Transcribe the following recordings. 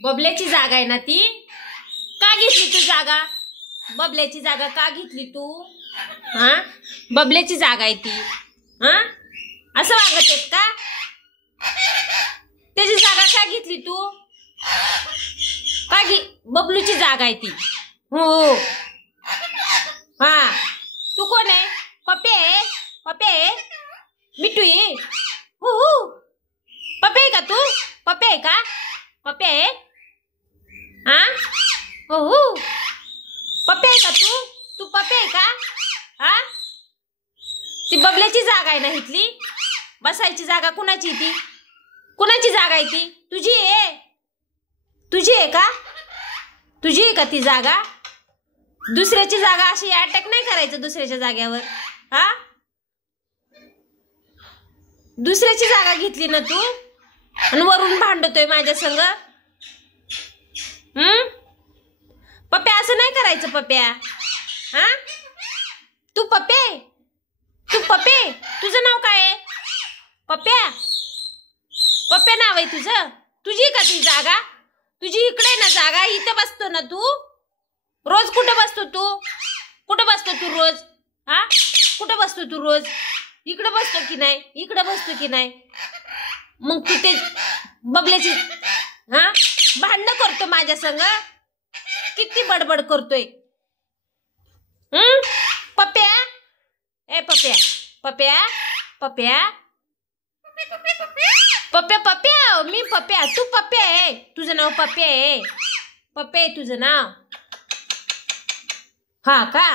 बबल्याची जागा आहे ना ती. का घेतली तू जागा? बबल्याची जागा का घेतली तू? हा, बबल्याची जागा आहे ती. हा, असं वागत आहेत का? त्याची जागा का घेतली तू? का बबलूची जागा आहे ती. हो. हा, तू कोण आहे? पप्पे आहे? पप्पे आहे? मिठू आहे? हो. पप्पे आहे का तू? पप्पे आहे का? पप्पे आहे? हा, हो. पप्पे आहे का तू? तू पप्पे आहे का? हा, ती बबल्याची जागा आहे ना इथली. बसायची जागा कुणाची ती? कुणाची जागा आहे ती? तुझी आहे? तुझी आहे का? तुझी आहे का ती जागा? दुसऱ्याची जागा अशी अटॅक नाही करायचं दुसऱ्याच्या जाग्यावर. हा, दुसऱ्याची जागा घेतली ना तू आणि वरून भांडतोय माझ्या संग. पप्प्या असं नाही करायचं पप्प्या. हा, तू पप्पे? तू पप्पे? तुझं नाव काय आहे? पप्प्या? पप्प्या नाव आहे तुझं? तुझी का ती जागा? तुझी इकडे ना जागा. इथं बसतो ना तू रोज? कुठं बसतो तू? कुठं बसतो तू रोज? हा, कुठं बसतो तू रोज? इकडे बसतो की नाही? इकडे बसतो की नाही? मग तू ते बबल्याची हा भांडणं करतो माझ्या संग. किती बडबड करतोय. पप्प्या? ए पप्प्या, पप्प्या, पप्प्या, पप्प्या, पप्प्या. मी पप्प्या, तू पप्प्या आहे? तुझं नाव पप्प्या आहे? पप्प्या आहे तुझं नाव? हा का,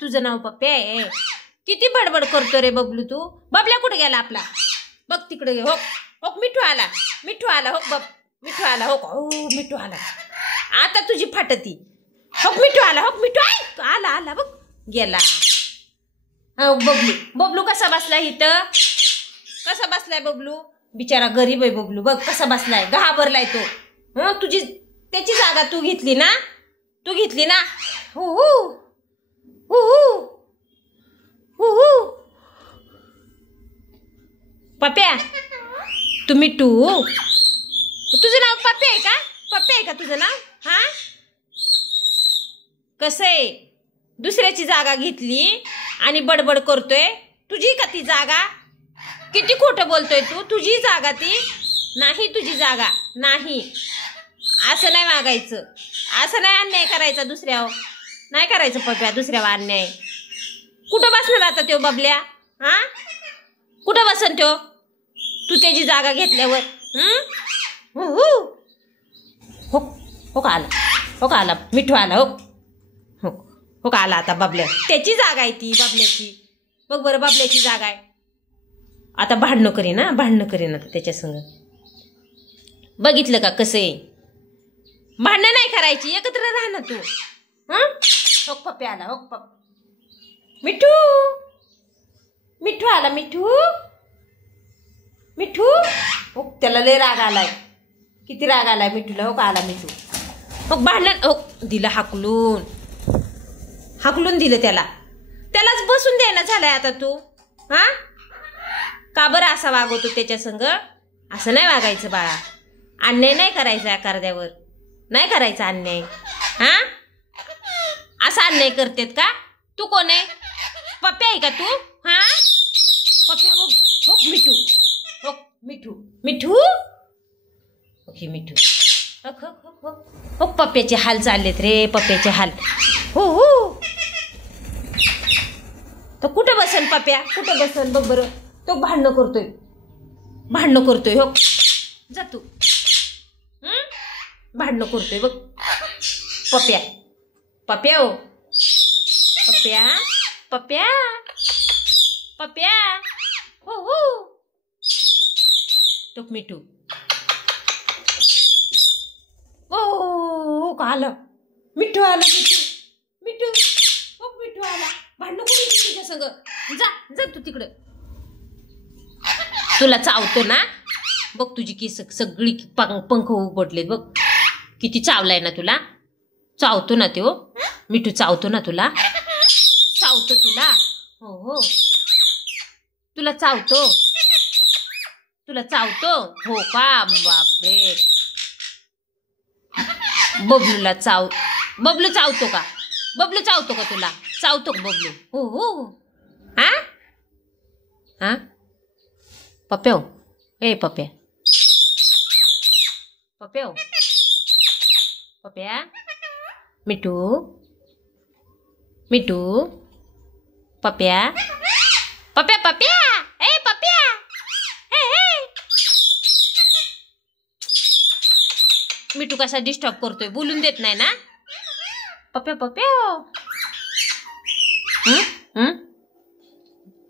तुझं नाव पप्प्या आहे? किती बडबड करतो रे बबलू तू. बबल्या कुठे गेला आपला? बघ तिकडे. हो हो, मिठू आला. मिठू आला. हो बघ, मिठू आला. हो मिठू आला. आता तुझी फाटती. हो मिठू आला. हो मिठू आला. आला बघ, गेला. हो बबलू. बबलू कसा बसलाय इथं? कसा बसलाय बबलू? बिचारा गरीब आहे बबलू. बघ कसा बसलाय, घाबरलाय तो. तुझी त्याची जागा तू घेतली ना? तू घेतली ना? पप्प्या, तू मिठू? तुझं नाव पप्प्या आहे का? पप्प्या आहे का तुझं नाव? हा, कसं आहे? दुसऱ्याची जागा घेतली आणि बडबड करतोय. तुझी का ती जागा? किती खोटं बोलतोय तू. तुझी जागा ती नाही. तुझी जागा नाही. असं नाही वागायचं. असं नाही अन्याय करायचा दुसऱ्यावर. नाही करायचं पप्प्या दुसऱ्यावर अन्याय. कुठं बसणार आता त्यो बबल्या? हा, कुठं बसन त्यो तू त्याची जागा घेतल्यावर? हो हो का आला. हो का आला. मिठू आला. हो हो हो का आला आता बबल्या. त्याची जागा आहे ती बबल्याची. बघ बरं, बबल्याची जागा आहे. आता भांडणं करीन. ना भांडणं करीन आता त्याच्या संग. बघितलं का कसं आहे? भांडणं नाही करायची, एकत्र राहा ना तू. हो पप्प्या आला. हो मिठू. मिठू आला. मिठू, मिठू. हो, त्याला लय राग आलाय. किती राग आलाय मिठूला. हो का आला मिठू. हो भांडण. हो दिलं हाकलून. हाकलून दिलं त्याला. त्यालाच बसून द्यायला झालाय आता तू. हा, का बरं असा वागवतो त्याच्या संग? असं नाही वागायचं बाळा. अन्याय नाही करायचा एखाद्यावर. नाही करायचा अन्याय. हा, असा अन्याय करतेत का? तू कोण आहे? पप्प्या आहे का तू? हा, पप्प्या. हो मिठू. हो मिठू. मिठू. ओके मिठू. हो पप्प्याचे हाल चाललेत रे. पप्प्याचे हाल. हो तर कुठं बसन पप्प्या? कुठं बसन बघ बरं. तो भांडणं करतोय. भांडणं करतोय. हो जा तू. भांडणं करतोय बघ पप्प्या. पप्प्या. हो पप्प्या. पप्प्या. पप्प्या. हो तो मिठू. हो का आला. मिठू आला. मिठू. मिठू. हो मिठू आला. भांडणं करून तुझ्या संग. जा जा तू तिकडं. तुला चावतो ना बघ. तुझी केस सगळी पंख उपटलेत बघ. किती चावलाय ना तुला. चावतो ना तो मिठू. चावतो ना तुला. चावतो तुला. हो तुला चावतो. तुला चावतो. हो का. बापरे. बबलूला बबलू चावतो का? बबलू चावतो का तुला? चावतो का बबलू? हो हो. हा हा पप्प्या हो. ए पप्प्या पप्प्या हो. पप्प्या मिठू मिठू पप्प्या पप्प्या पप्प्या ए पप्प्या हे हे. मिठू कसा डिस्टर्ब करतोय, बोलून देत नाही ना. पप्प्या पप्प्या.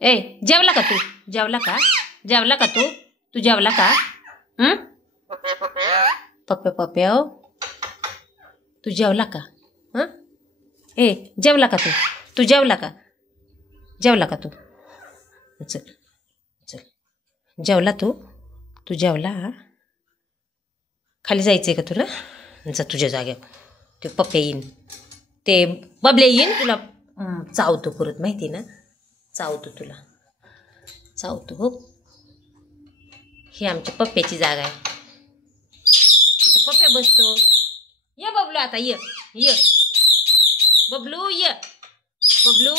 ए जेवला का तू? जेवला का? जेवला का तू? तू जेवला का? पप्प्या पप्प्या तू जेवला का? ए जेवला का तू? तू जेवला का? जेवला का तू? चल चल जेवला तू? तू जेवला? खाली जायचंय का तुला? जा तुझ्या जाग्यावर. ते पप्प्या येईन, ते बबले येईन तुला चावतो परत, माहिती ना. चावतो तुला, चावतो हो. ही आमच्या पप्प्याची जागा आहे. पप्प्या बसतो. ये बबलू आता, ये ये बबलू, ये बबलू,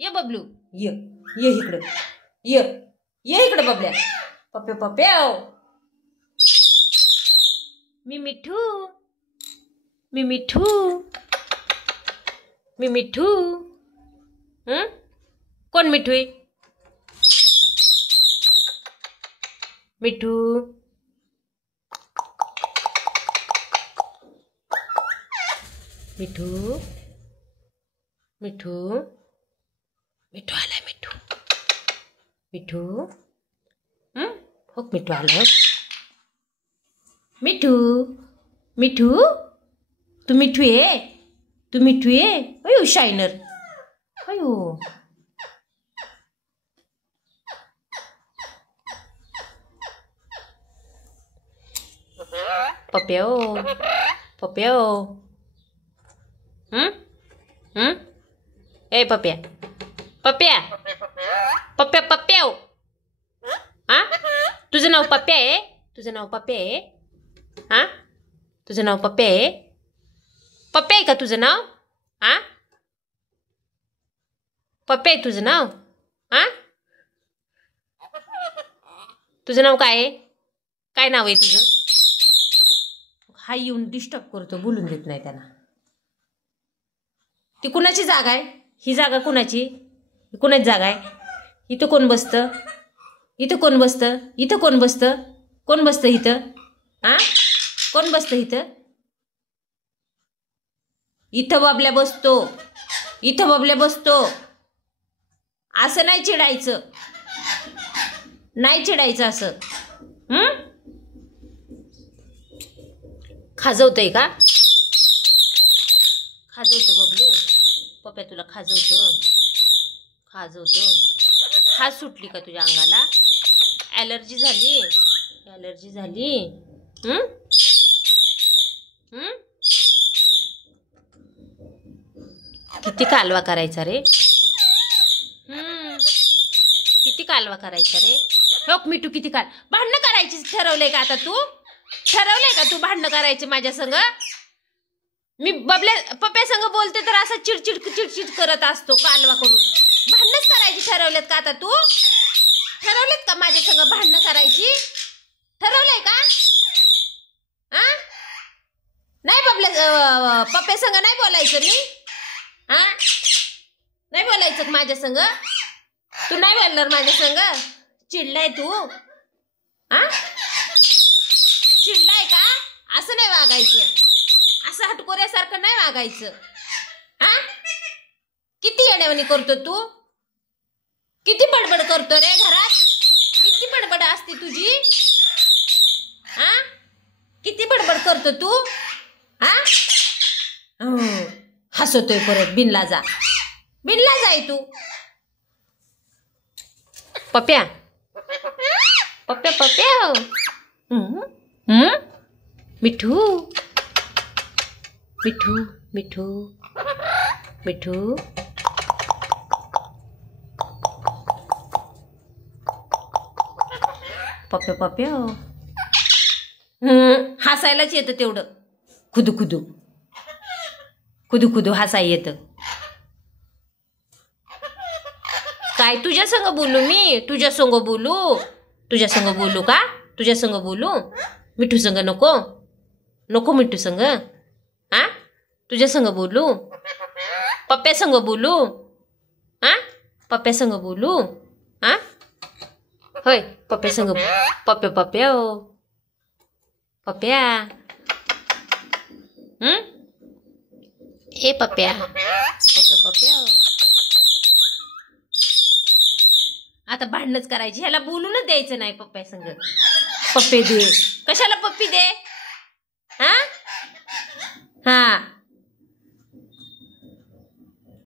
ये बबलू, ये ये इकडं, ये ये इकडं बबल्या. पप्प्या पप्प्या मी मिठू, मी मिठू, मी मिठू. कोण मिठू आहे? मिठू मिठू मिठू मिठू आलाय. मिठू मिठू हो मिठू आलं. मिठू मिठू तू मिठू आहे? तू मिठू आहे? अयो शायनर, अयो. पप्प्या पप्प्या ए पप्प्या पप्प्या पप्प्या पप्प्या. हा तुझं नाव पप्प्या आहे? तुझं नाव पप्प्या आहे? हा तुझं नाव पप्प्या आहे? पप्प्या आहे का तुझं नाव? हा पप्प्या आहे तुझं नाव? हा तुझं नाव काय आहे? काय नाव आहे तुझं? हा येऊन डिस्टर्ब करतो, बोलून देत नाही त्यांना. ती कुणाची जागा आहे? ही जागा कुणाची? कुणाची जागा आहे? इथं कोण बसतं? इथं कोण बसतं? इथं कोण बसतं? कोण बसतं इथं? हा कोण बसतं इथं? इथं बबल्या बसतो, इथं बबल्या बसतो. असं नाही चिडायचं, नाही चिडायचं असं. खाजवतंय का? खाजवतं बबलू. पप्प्या तुला खाजवतं, खाजवतं. खाज सुटली का तुझ्या अंगाला? ॲलर्जी झाली? ॲलर्जी झाली? किती कालवा करायचा रे? किती कालवा करायचा रे? हो मिठू किती भांडणं करायची ठरवलंय का आता तू? ठरवलंय का तू भांडणं करायचे माझ्या संग? मी पप्प्या संग बोलते तर असं चिडचिड चिडचिड करत असतो कालवा करून. भांडणच करायची ठरवलेत का आता तू? ठरवलेत का माझ्या संग भांडणं करायची? ठरवलंय का? हा नाही पप्प्या संग नाही बोलायचं मी. हा नाही बोलायचं माझ्या संग? तू नाही बोलणार माझ्या संग? चिडलाय तू? हा चिडलाय का? असं नाही वागायचं, असं हटकोऱ्यासारखं नाही वागायचं. हा किती येड्यावानी करतो तू? किती बडबड करतो रे घरात? किती बडबड असते तुझी? हा किती बडबड करतो तू? हा हसतोय परत. बिनला जा, बिनला जाय तू. पप्प्या पप्प्या पप्प्या मिठू मिठू मिठू मिठू. पप्प्या पप्प्या हसायलाच येतं तेवढं. खुदू खुदू खुदू खुदू हसाय येतं. काय तुझ्या संग बोलू मी? तुझ्या संग बोलू? तुझ्या संग बोलू का? तुझ्या संग बोलू? मिठू संग नको? नको मिठू संग? हा तुझ्या संग बोलू? पप्प्या संग बोलू? हा पप्प्या संग बोलू? हा होय पप्प्या संग पप्प्या पप्प्या हो पप्प्या. ए पप्प्या पप्प्या पप्प्या हो. आता भांडणच करायची. ह्याला बोलूनच द्यायचं नाही पप्प्या संग. पप्पे दे. कशाला पप्पी दे?